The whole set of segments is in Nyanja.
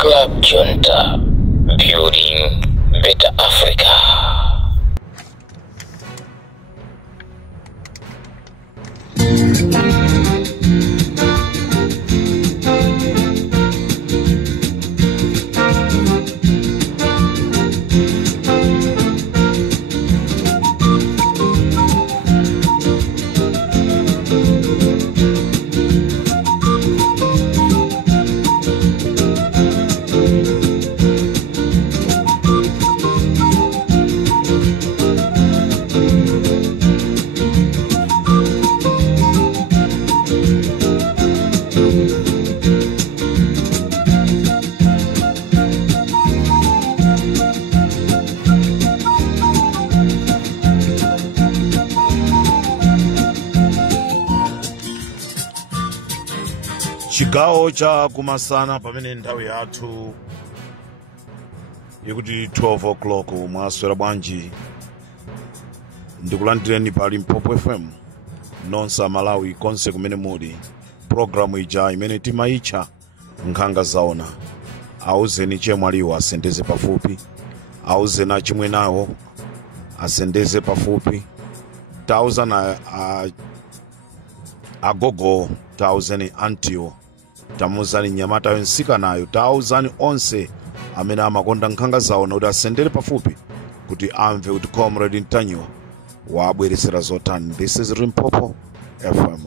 Club Junta, building better Africa. Chigawo cha kumasana pamene nthawi yathu ikuti 12 o'clock mwaswera bwanji. Ndikulandireni pa Limpopo FM nonse Malawi konse kumene muli. Programu ija imene timaitcha nkhanga zaona. Auzeni chemwaliwo asendeze pafupi, auzeni achimwe nawo asendeze pafupi, tauzana agogo, tauzeni antio, tamuzani nyamata yonsika nayo, tauzani onse amene amakonda nkhanga zaona kuti asendere pafupi kuti amve kuti Comrade Ntanyo wabweresera zotani. This is Limpopo FM.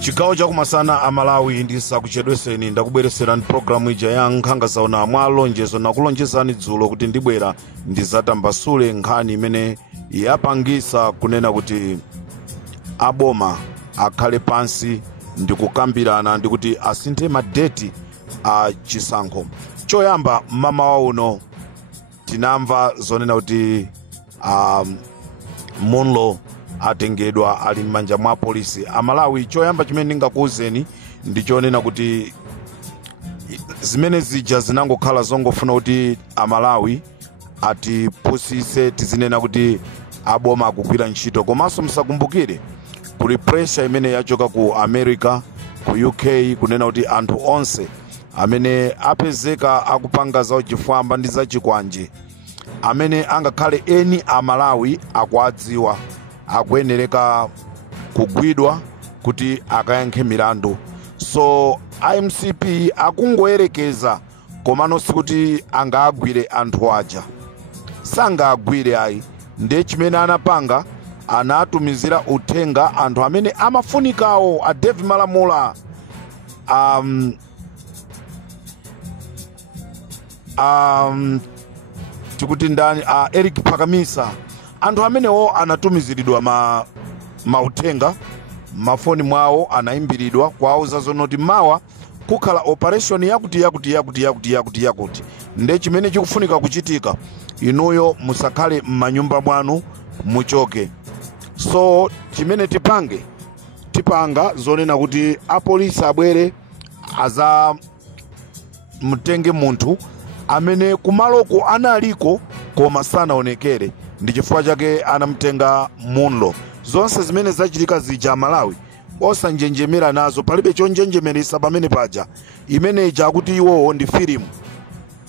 Chigawo cha kumasana Amalawi ndisakuchedweseni ndakubwereserani programu ija ya nkhanga zaona mwalonjezo na kulonjezani dzulo kuti ndibwera ndizatambasule nkhani imene yapangisa kunena kuti aboma akhale pansi ndikukambirana ndikuti asinthe madeti a chisankho. Choyamba mama wa uno tinamva zonena kuti Monlo atengedwa ali m'manja mwa polisi. Amalawi choyamba chimene ndingakuuzeni ndichonena kuti zimene zija zinangokhala zongofuna kuti Amalawi atipusise tizinena kuti aboma akugwira ntchito, komanso musakumbukire kuli pressure imene yachoka ku America, ku UK kunena kuti anthu onse amene apezeka akupanga za chifwamba ndi za chikwanje amene angakhale eni Amalawi akuadziwa akuyenereka kugwidwa kuti akayankhe milandu. So IMCP akungoyerekeza komano sikuti angagwire anthu aja, sangagwire ayi. Ndiye chimene anapanga anatumizira uthenga anthu amene amafunikawo a David Malamula, tikuti ndani Eric Pakamisa, anthu amenewo anatumiziridwa mauthenga mafoni mwawo, anaimbiridwa kwauza zonoti mawa kukhala operation yakuti. Ndiye chimene chikufunika kuchitika inuyo musakhale m'manyumba mwanu muchoke. So chimene tipanga zonena kuti apolisi abwere aza mtenge munthu amene kumaloko analiko koma sanaonekere. Ndi chifukwa chake anamtenga Monlo. Zonse zimene zachitika zija Malawi osanjenjemera nazo, palibe chonjenjemeresa pamene paja. Imene ija akuti iwowo ndi filimu,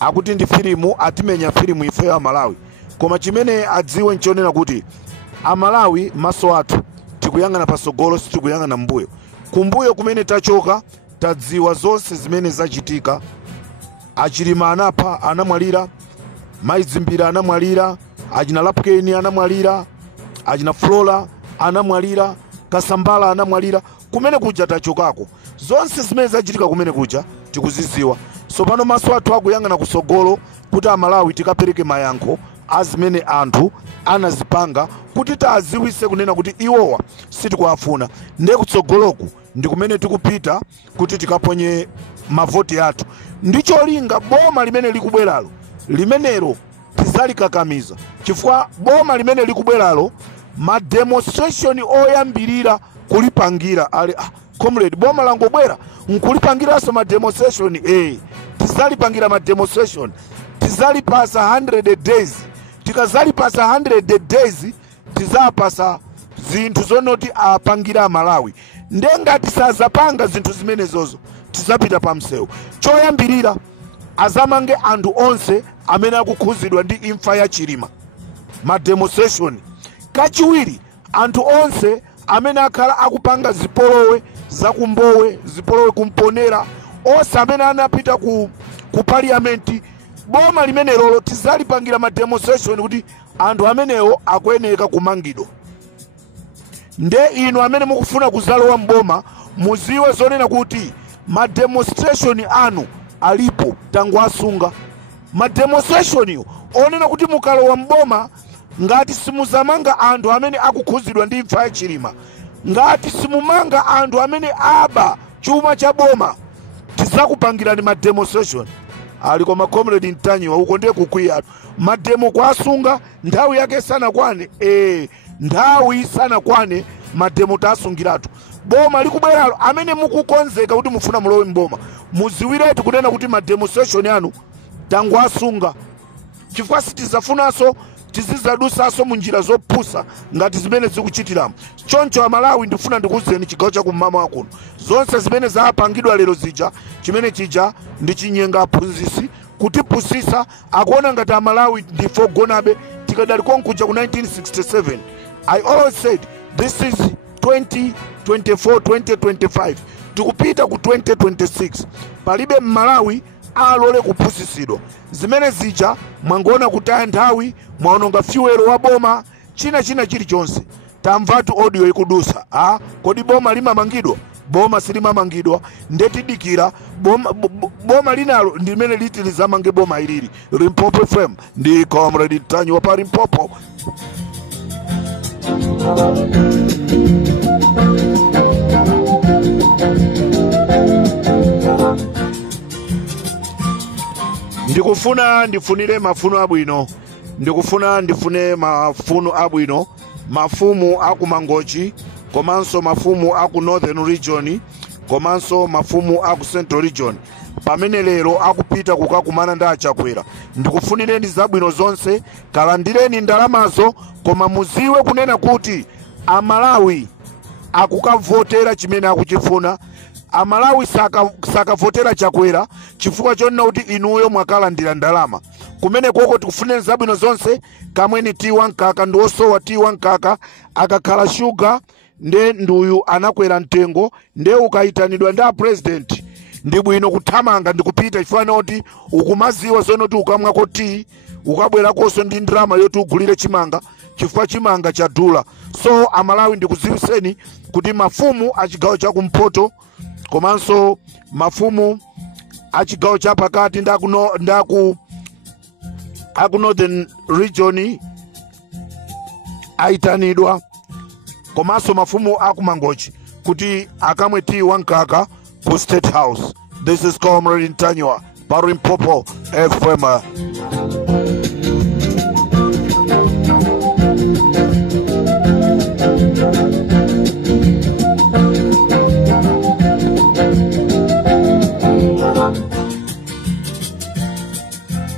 akuti ndi filimu, atimenya filimu ife ya Malawi. Koma chimene adziwe nchonena kuti Amalawi maso athu tikuyang'ana pasogolo, sitikuyang'ana mbuyo. Kumbuyo kumene tachoka tadziwa zonse zimene zachitika. Achilima anapha, anamwalira, Maizimbira anamwalira, ajina Lapkeni anamwalira, ajina Flora anamwalira, Kasambala anamwalira. Kumene kuja tachokako zonse zimene zachitika kumene kuja tikuziziwa. So pano maso athu akuyang'ana kusogolo kuti Amalawi tikapereke mayankho azimene anthu anazipanga kuti taziwise kunena kuti iwowa sitikuafuna. Ndiye kutsogoloku ndi kumene tikupita kuti tikaponye mavoti athu. Ndicholinga boma limene likubweralo limenero tizalikakamiza, chifukwa boma limene likubweralo ma demonstration oyambirira kulipangira ali comrade boma langobwera nkulipangiranso ma demonstration tizalipangira ma demonstration tizalipasa 100 days tikazalipasa 100 days tizapasa zinthu zonoti apangira Malawi ndengati sazapanga zinthu zimenezozo tizapita pa msewu. Choyambirira azamange anthu onse amene akukhuzidwa ndi imfa ya Chilima ma demonstration. Kachiwiri anthu onse amene akhala akupanga zipolowe zakumbowe zipolowe kumponera onse amene anapita ku parliament boma limene lolo tizalipangira ma demonstration kuti anthu amenewo akuyeneka kumangidwa. Nde inu amene mukufuna kuzalowa mboma muziwe zonena kuti ma demonstration anu alipo tangwasunga. Ma demonstration onena kuti mukalowa mboma ngati simuzamanga anthu amene akukhuzidwa ndi imfa ya Chilima, ngati simumanga anthu amene aba chuma cha boma, tizakupangirani ma demonstration. Aliko ma comrade Ntanyiwa uko ndiye kukwiya mademo kwasunga nthawi yake sana kwane nthawi sana kwane mademo tasungiratu. Boma likubweralo amene mukukonzeka kuti mufuna mulowe mboma muziwiretu kunena kuti ma demonstration anu tangwasunga chifukwa sitizafunanso tizizadusaso munjira zopusa ngati zimene zikuchitiramo. Choncho Malawi ndifuna ndikuzeni chigawo cha kumama wakuno zonse zimene zapangidwa lero zija chimene chija ndi chinyenga aphunzisi kuti pusisa akuona ngati Malawi ndifo gonabe tikadali konkuja ku 1967. I always said this is 2024 2025 tikupita ku 2026 palibe Malawi alole kupusisidwa zimene zija mwangona kutaya nthawi mwaononga fuel wa boma china chilichonse. Tamvatu audio ikudusa kodi boma limamangidwa? Boma silimamangidwa ndetidikira boma linalo ndimene liti lizamange boma ilili. Limpopo FM ndi comrade Ntanyiwa pa Limpopo. Ndikufuna ndifunire mafuno abwino, ndikufuna ndifune mafuno abwino mafumu aku Mangochi komanso mafumu aku Northern Region komanso mafumu aku Central Region pamene lero akupita kukakumana ndi achakwera. Ndikufunireni zabwino zonse, kalandireni ndalamazo koma muziwe kunena kuti Amalawi akukavotera chimene akuchifuna. Amalawi sakavotera chakwera chifukwa chonena kuti inuyo mwakalandira ndalama. Kumene koko tikufunira zabwino zonse. Kamweni Tiwa Nkaka ndi osowa Tiwa Nkaka akakhala sugar nde nduyu anakwera mtengo nde ukaitanidwa ndi president ndi bwino kuthamanga ndikupita chifukwa kuti ukumaziwa zonoti ukamwako tea ukabwera koso ndi ndrama yoti ugulire chimanga chifukwa chimanga cha dula. So Amalawi ndikuziwiseni kuti mafumu achigawo cha kumpoto komanso mafumu achigawo cha pakati ndaku Northern Region aitanidwa komanso mafumu aku Mangochi kuti akamwe Tiwa Nkaka ku State House. This is comrade Ntanyiwa pa Limpopo FM.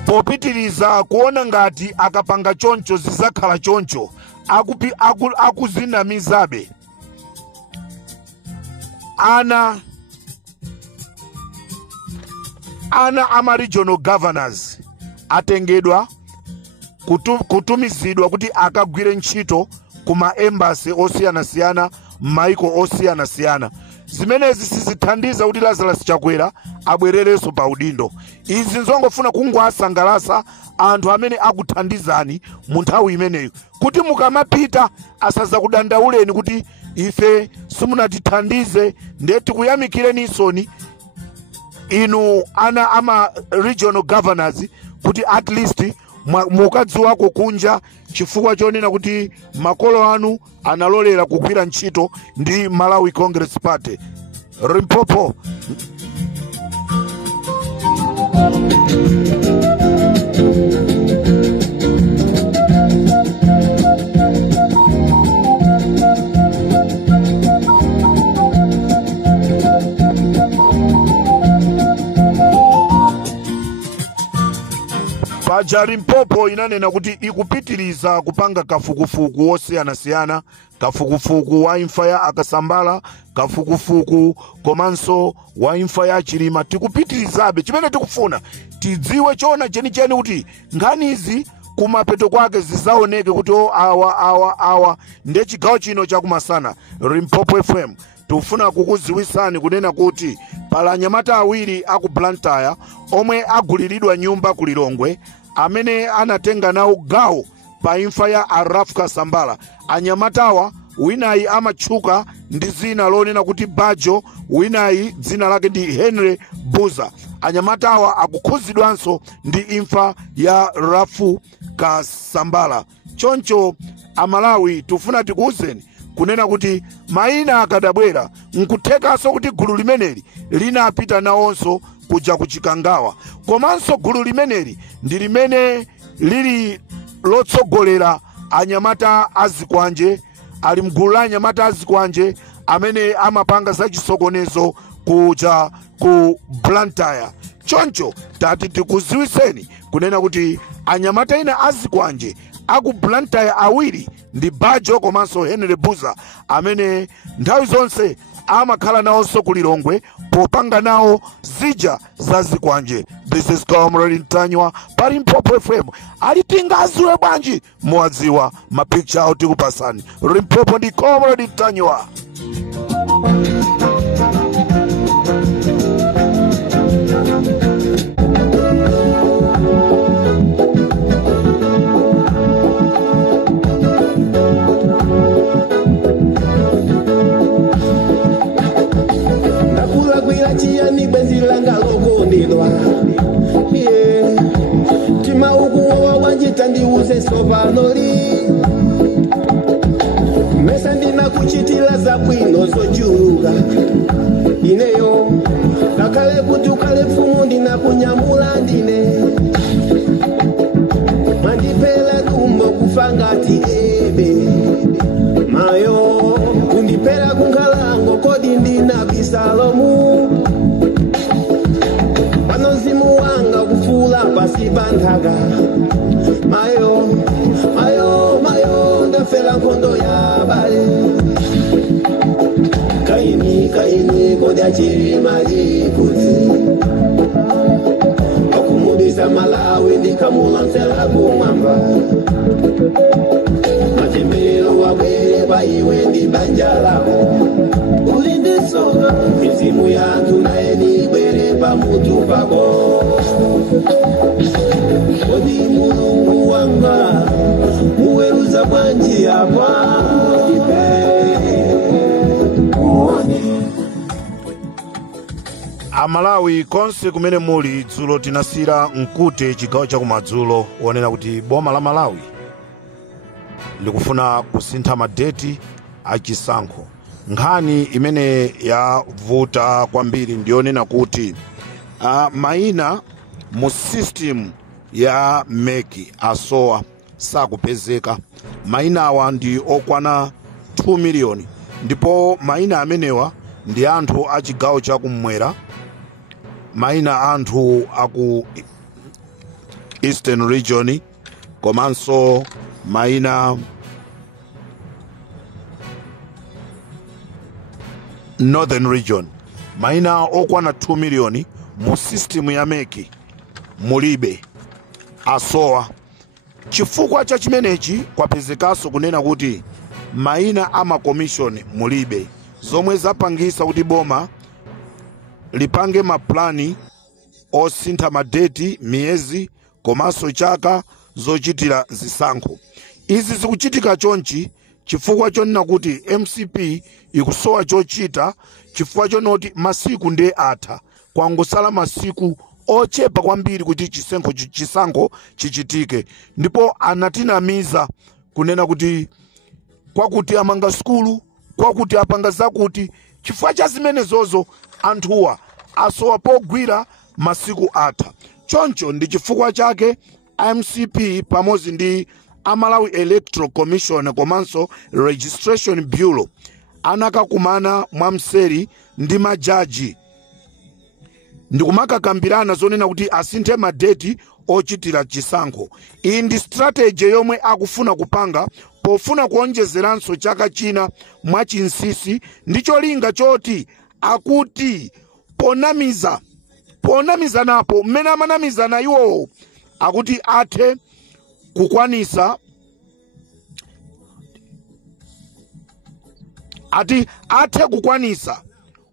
Popitiriza kuona ngati akapanga choncho zizakhala choncho akuzinamizabe ana ama regional governors atengedwa kutumizidwa kuti akagwire ntchito kuma embassy osiyana-siyana maiko osiyana-siyana. Zimenezi sizithandiza kuti Lazarus Chakwera abwerereso pa udindo. Izi nzongofuna kungwasangalasa anthu amene akuthandizani mu nthawi imeneyo kuti mukamapita asazakudandauleni kuti ife simunatithandize ndeti kuyamikireni isoni inu ana ama regional governors kuti at least mukadziwako kunja chifukwa chonena kuti makolo anu analolera kugwira ntchito ndi Malawi Congress Party. Limpopo. Pajari Mpopo inanena kuti ikupitiriza kupanga kafukufuku osiyanasiyana, kafukufuku wa imfa ya Akasambala, kafukufuku komanso wa imfa ya Chilima. Tikupitirizabe, chimene tikufuna tidziwe chona chenicheni kuti nkhani izi kumapeto kwake zizaoneke kuti awa ndiye chigawo chino chakumasana. Limpopo FM tufuna kukuziwisani kunena kuti pala anyamata awiri aku Blantyre omwe aguliridwa nyumba ku Lilongwe amene anatenga nawo gawo pa imfa ya Arafat Kasambala. Anyamatawa winayi amatchuka ndi zina lonena kuti Bajo, winayi dzina lake ndi Henry Buza. Anyamatawa akukhuzidwanso ndi imfa ya Arafat Kasambala. Choncho Amalawi tufuna tikuuzeni kunena kuti maina akadabwera nkuthekaso kuti gulu limeneli linapita nawonso kuja kuchikangawa. Komanso gulu limeneli ndi limene lili lotsogolera anyamata azikwanje, ali mgulu la anyamata azikwanje amene amapanga za chisokonezo kuja ku Blantyre. Choncho tati tikuziwiseni kunena kuti anyamata ina azikwanje aku Blantyre awiri ndi Bajo komanso Henry Buza amene nthawi zonse amakhala nawonso ku Lilongwe popanga nawo zija zazikwanje. This is Comrade Ntanywa pa Limpopo FM. Alitingazwe bwanji muwadziwa mapicture out tikupasani. Limpopo ndi Comrade Ntanywa. Chiani benzilanga loko ndidwa tima ukuwa wanjita ndiuze sobanoli mesa ndina kuchitila za bwino zojuga ineyo nakale kutukale fumu ndina kunyamula ndine mandipela kumbo kufangati ebe mayo undipela kungalango kodi ndina bisalomu panozimu wanga kufula pasi bandaga mayo mayo mayo ndafela nkondo ya bale kaini kodi Chilima likuti okumudisa Malawi ndikamulansela kumamba matembelelo wabwere baiwe ndi banja lako ulindisoga mizimu yantu naye nibwere pamutu pako kodi Mulungu wanga muweruza bwanji apa Amalawi konse kumene muli dzulo tinasira mkute chigawo cha kumadzulo wonena kuti boma la Malawi likufuna kusintha madeti achisankho. Nkhani imene yavuta kwambiri ndionena kuti maina mu system ya meki asowa sakupezeka. Maina awa ndi okwana 2 miliyoni ndipo maina amenewa ndi anthu a chigawo cha kumwera, maina anthu aku Eastern region komanso maina Northern region. Maina okwana 2 miliyoni mu system ya meki mulibe asowa. Chifukwa cha chimenechi kwapezekaso kunena kuti maina ama commission mulibe, zomwe zapangisa kuti boma lipange maplani osintha madeti, miyezi komanso chaka zochitira zisankho. Izi zikuchitika chonchi chifukwa chonena kuti MCP ikusowa chochita, chifukwa chonoti masiku ndiye atha, kwangosala masiku ochepa kwambiri kuti chisankho chichitike. Ndipo anatinamiza kunena kuti kwakuti amanga skulu, kwakuti apanga zakuti, chifukwa cha zimenezozo anthuwa asowa pogwira masiku atha. Choncho ndi chifukwa chake MCP pamodzi ndi Malawi Electoral Commission komanso Registration Bureau anakakumana mwamseri ndi majaji ndikumaka kambirana zonena kuti asinthe madeti ochitira chisankho. Iyi ndi strategy yomwe akufuna kupanga pofuna kuonjezeranso chaka china mwachinsisi ndi cholinga choti akuti ponamiza napo mmene amanamizana iwowo akuti athe kukwanisa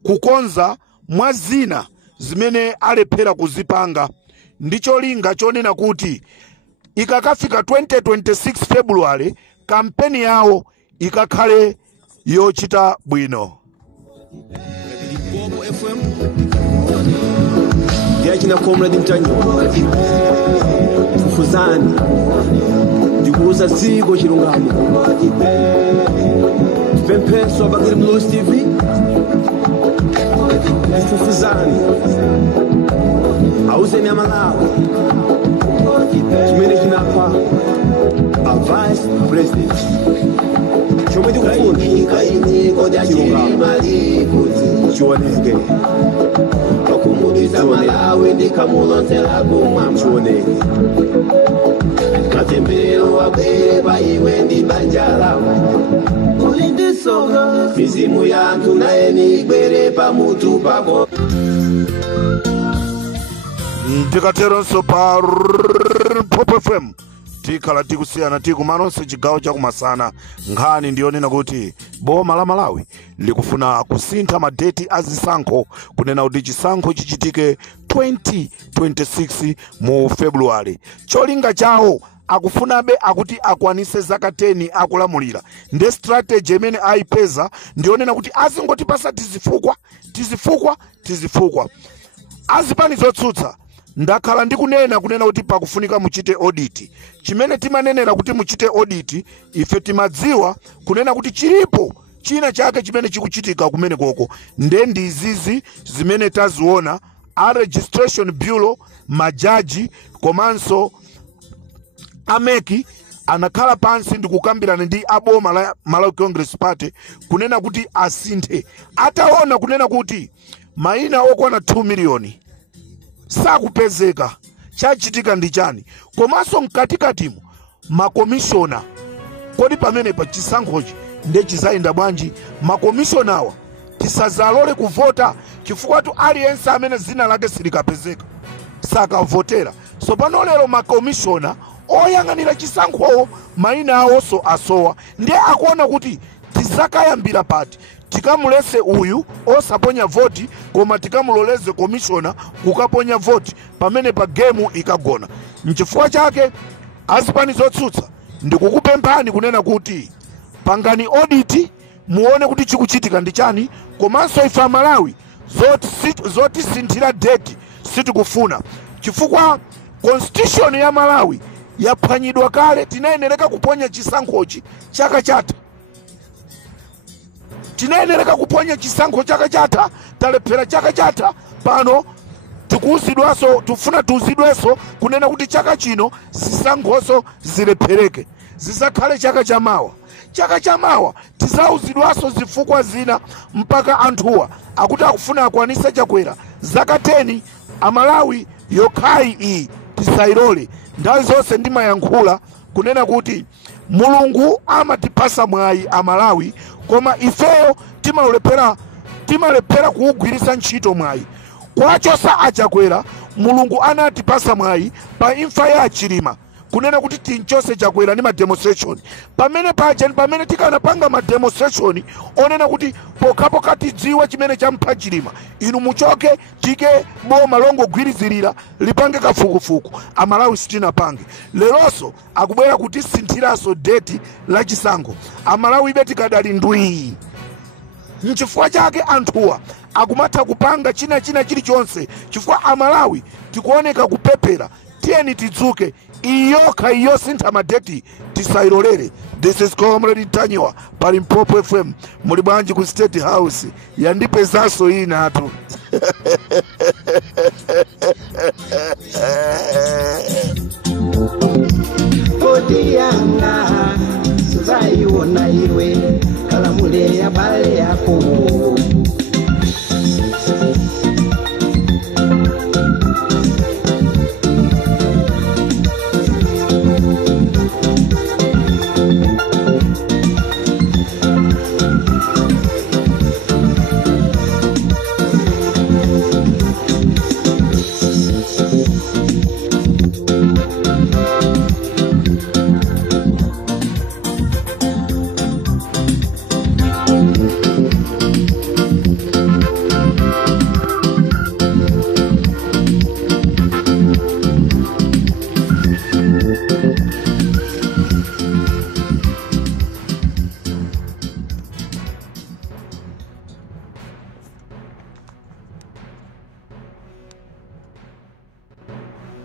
kukonza mwa zina zimene alephera kuzipanga ndi cholinga chonena kuti ikakafika 2026 February kampeni yawo ikakhale yochita bwino. Popo FM yakina Comrade Mtanyo Fufuzani ndikuuza ziko chilungamo Pempeso abagiri Blues TV Fufuzani auze ni Malawi chimene chinapa a vice president chomwe tikufuna chioneke okumuliza Malawi ndikamulonzera kumwamba chioneke matembero wabwere paiwe ndi banja lawo ulindisoga mizimu yanthu naye nibwere pamutu pako ndikateronso pa Popo FM tikhala tikusiyana tikumanonse chigawo chakumasana. Nkhani ndiyonena kuti boma la Malawi likufuna kusintha madeti azisankho kunena kuti chisankho chichitike 2026 mu February. Cholinga chawo akufunabe akuti akwanise zaka 10 akulamulira. Ndi strategy imene ayipeza ndiyonena kuti azingotipasa tizifukwa azipani zotsutsa. Ndakhala ndikunena kuti pakufunika muchite audit. Chimene timanenera kuti muchite audit ife timadziwa kunena kuti chilipo china chake chimene chikuchitika kumene koko. Ndi izizi zimene taziona a registration bureau, majaji komanso ameki anakhala pansi ndikukambirana ndi aboma la Malawi Congress Party kunena kuti asinthe. Ataona kunena kuti maina okwana 2 miliyoni sakupezeka, chachitika ndi chani. Komanso mkatikatimo makomishona kodi pamene pa chisankhochi ndi chizayenda bwanji. Makomishonawa tisazalole kuvota chifukwa tu aliyense amene zina lake silikapezeka sakavotera. So pano lero makomishona oyang'anira chisankhowo maina awonso asowa. Ndi akuona kuti tizakayambira pati tikamulese uyu osaponya voti koma tikamuloleze komishona kukaponya voti pamene pa gemu ikagona. Nchifukwa chake azipani zotsutsa ndikukupemphani kunena kuti pangani audit muone kuti chikuchitika ndi chani. Komanso ife Malawi zoti sinthira date sitikufuna chifukwa constitution ya Malawi yaphwanyidwa kale. Tinayenereka kuponya chisankhochi chaka chatha. Tinayenereka kuponya chisankho chaka chatha, talephera chaka chatha. Pano tikuuzidwaso tufuna tuuzidweso kunena kuti chaka chino zisankhoso zilephereke zisakhale chaka chamawa. Chaka chamawa tizauzidwaso zifukwa zina mpaka anthuwa akuti akufuna akwanise chakwera zaka 10 Amalawi yokhayi iyi tisairole. Ndawi zonse ndimayankhula kunena kuti Mulungu amatipasa mwayi Amalawi koma ifeyo timalephera kuugwirisa ntchito mwayi. Kwachosa achakwera Mulungu anatipasa mwayi pa imfa ya Chilima kunena kuti tinchose chakwera ni ma demonstration. Pamene tikanapanga ma demonstration onena kuti pokapo katidziwe chimene champha Chilima inu muchoke tike boma longo gwirizirira lipange kafukufuku. Amalawi sitinapange. Leroso akubwera kuti sinthiraso date la chisankho. Amalawi ibe tikadali ndwi. Nchifukwa chake anthuwa akumatha kupanga china chilichonse chifukwa Amalawi tikuoneka kupepera. Tiyeni tidzuke iyo sintha madeti tisairolere. This is Comrade Mtanyo pali Popo FM. Muli bwanji ku State House yandipezaso ina atu. Odiana suzaiona iwe kalamule ya bale yako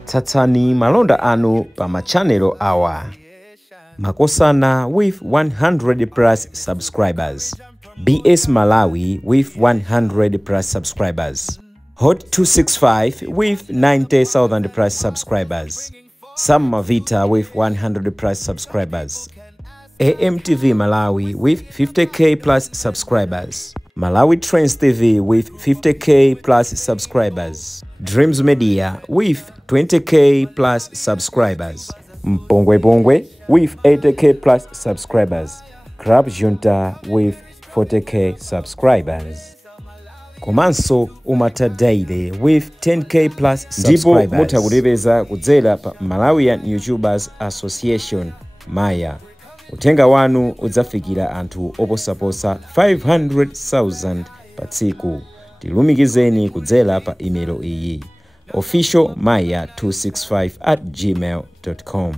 Tsatsani malonda anu pa machanelo awa. Makosana with 100 plus subscribers. BS Malawi with 100 plus subscribers. Hot 265 with 90,000 plus subscribers. Sam Mavita with 100 plus subscribers. AMTV Malawi with 50k plus subscribers. Malawi Trends TV with 50k plus subscribers. Dreams Media with 20k plus subscribers. Mpongwe Bongwe with 80k plus subscribers. Club Junta with 40k subscribers. Komanso Umata Daily with 10k plus subscribers. Ndipo mutakulebeza kudzera pa Malawian YouTubers Association Maya. Utenga wanu udzafikira anthu oposaposa 500,000 pa tsiku. Tilumikizeni kudzera pa email iyi officialmaya265@gmail.com.